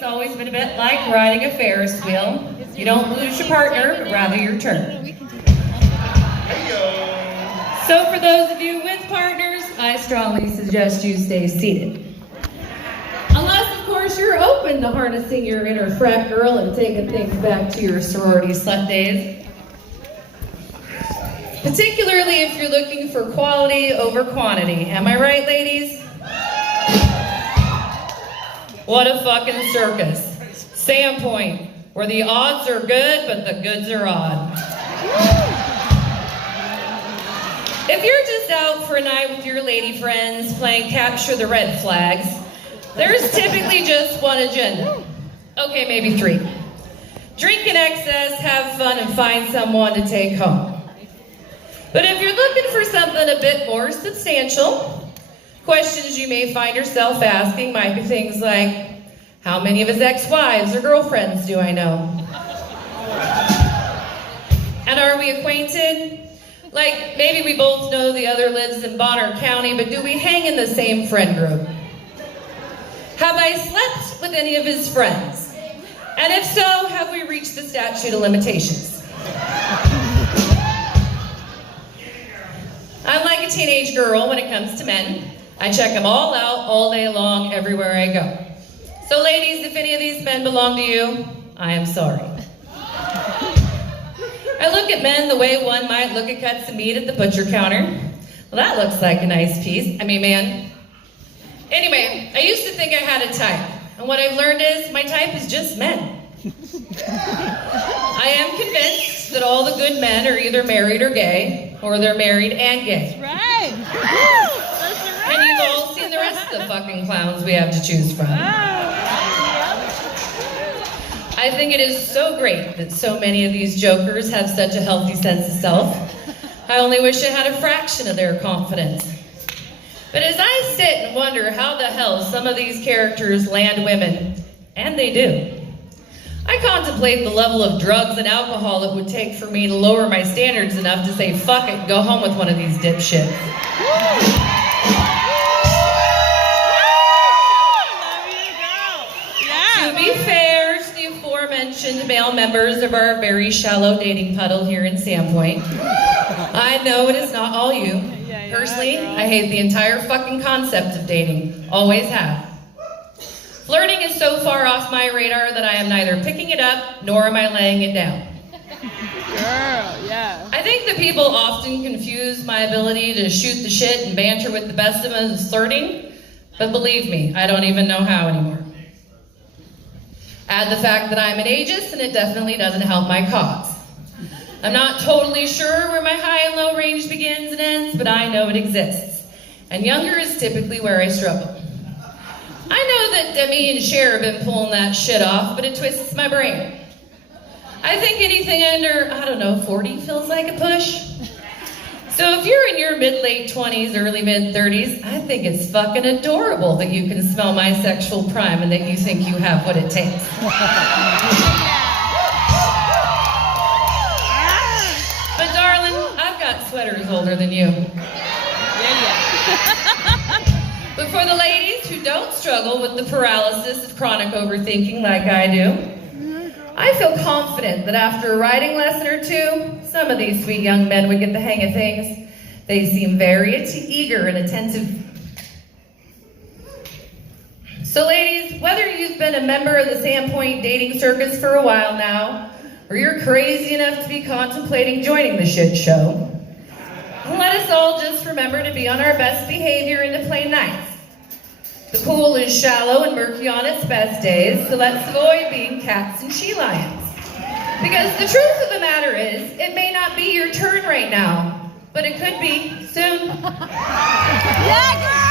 it's always been a bit like riding a Ferris wheel. You don't lose your partner, but rather your turn. So for those of you with partners, I strongly suggest you stay seated. Unless, of course, you're open to harnessing your inner frat girl and taking things back to your sorority slut days. Particularly if you're looking for quality over quantity. Am I right, ladies? What a fucking circus. Sandpoint, where the odds are good, but the goods are odd. If you're just out for a night with your lady friends playing capture the red flags, there's typically just one agenda. Okay, maybe three. Drink in excess, have fun, and find someone to take home. But if you're looking for something a bit more substantial, questions you may find yourself asking might be things like, how many of his ex-wives or girlfriends do I know? And are we acquainted? Like, maybe we both know the other lives in Bonner County, but do we hang in the same friend group? Have I slept with any of his friends? And if so, have we reached the statute of limitations? I'm like a teenage girl when it comes to men. I check them all out all day long, everywhere I go. So ladies, if any of these men belong to you, I am sorry. I look at men the way one might look at cuts of meat at the butcher counter. Well, that looks like a nice piece. Man. Anyway, I used to think I had a type. And what I've learned is my type is just men. I am convinced that all the good men are either married or gay, or they're married and gay. That's right. And you've all seen the rest of the fucking clowns we have to choose from. I think it is so great that so many of these jokers have such a healthy sense of self. I only wish I had a fraction of their confidence. But as I sit and wonder how the hell some of these characters land women, and they do, I contemplate the level of drugs and alcohol it would take for me to lower my standards enough to say, fuck it, go home with one of these dipshits. To be fair to the aforementioned male members of our very shallow dating puddle here in Sandpoint, I know it is not all you. Personally, I hate the entire fucking concept of dating. Always have. Flirting is so far off my radar that I am neither picking it up nor am I laying it down. Girl, yeah. I think that people often confuse my ability to shoot the shit and banter with the best of them as flirting, but believe me, I don't even know how anymore. Add the fact that I'm an ageist and it definitely doesn't help my cause. I'm not totally sure where my high and low range begins and ends, but I know it exists. And younger is typically where I struggle. I know that Demi and Cher have been pulling that shit off, but it twists my brain. I think anything under, 40 feels like a push. So if you're in your mid-late 20s, early mid-30s, I think it's fucking adorable that you can smell my sexual prime and that you think you have what it takes. But darling, I've got sweaters older than you. But for the ladies who don't struggle with the paralysis of chronic overthinking like I do, I feel confident that after a riding lesson or two, some of these sweet young men would get the hang of things. They seem very eager and attentive. So ladies, whether you've been a member of the Sandpoint dating circus for a while now, or you're crazy enough to be contemplating joining the shit show, let us all just remember to be on our best behavior and to play nice. The pool is shallow and murky on its best days, so let's avoid being cats and she-lions. Because the truth of the matter is, it may not be your turn right now, but it could be soon. Yeah, girl!